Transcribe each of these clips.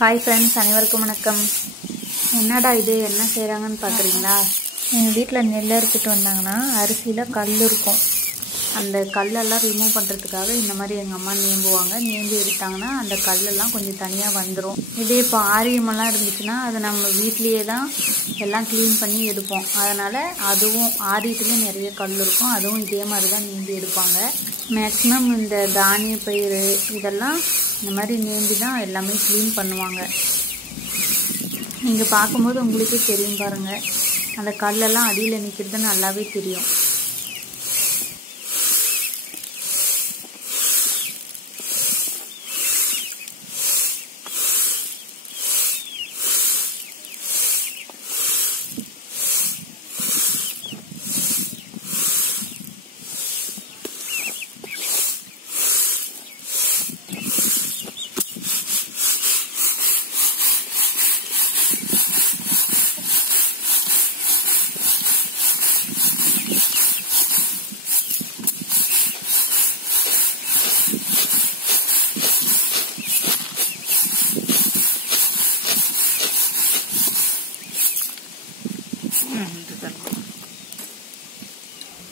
Hi friends, அனைவருக்கும் வணக்கம். என்னடா இது என்ன செய்கிறாங்கன்னு பார்க்குறீங்களா? எங்கள் வீட்டில் நெல் அறுத்துட்டு வந்தாங்கன்னா அரிசியில் கல் இருக்கும். அந்த கல்லெல்லாம் ரிமூவ் பண்ணுறதுக்காக இந்த மாதிரி எங்கள் அம்மா நேம்புவாங்க. நேம்பி எடுத்தாங்கன்னா அந்த கல்லெல்லாம் கொஞ்சம் தனியாக வந்துடும். இதே இப்போ ஆரியமெல்லாம் இருந்துச்சுன்னா அதை நம்ம வீட்லேயே தான் எல்லாம் க்ளீன் பண்ணி எடுப்போம். அதனால் அதுவும் ஆரியத்துலேயும் நிறைய கல் இருக்கும். அதுவும் இதே மாதிரி தான் நேம்பி எடுப்பாங்க. மேக்ஸிமம் இந்த தானிய பயிர் இதெல்லாம் இந்த மாதிரி நேம்பி தான் எல்லாமே க்ளீன் பண்ணுவாங்க. நீங்கள் பார்க்கும்போது உங்களுக்கே தெரியும் பாருங்கள், அந்த கல்லெல்லாம் அடியில் நிற்கிறது நல்லாவே தெரியும்.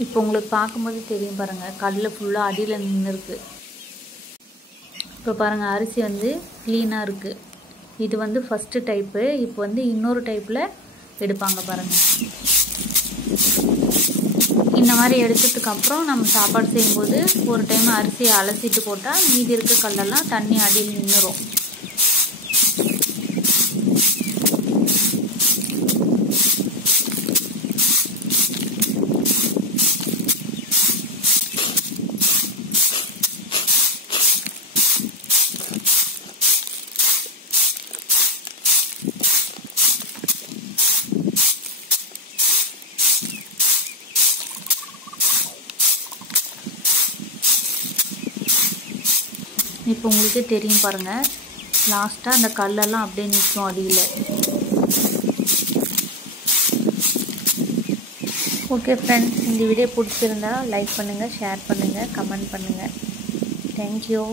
இப்போ உங்களுக்கு பார்க்கும்போது தெரியும் பாருங்கள், கல் ஃபுல்லாக அடியில் நின்றுருக்கு. இப்போ பாருங்கள், அரிசி வந்து க்ளீனாக இருக்குது. இது வந்து ஃபஸ்ட்டு டைப்பு. இப்போ வந்து இன்னொரு டைப்பில் எடுப்பாங்க பாருங்கள். இந்த மாதிரி எடுத்ததுக்கப்புறம் நம்ம சாப்பாடு செய்யும்போது ஒரு டைம் அரிசியை அலசிட்டு போட்டால் மீதி இருக்க கல்லெல்லாம் தண்ணி அடியில் நின்றுடும். இப்போ உங்களுக்கே தெரியும் பாருங்கள், லாஸ்ட்டாக அந்த கல்லெல்லாம் அப்படியே நிற்கும் அடியில். ஓகே ஃப்ரெண்ட்ஸ், இந்த வீடியோ பிடிச்சிருந்தா லைக் பண்ணுங்கள், ஷேர் பண்ணுங்கள், கமெண்ட் பண்ணுங்கள். தேங்க்யூ.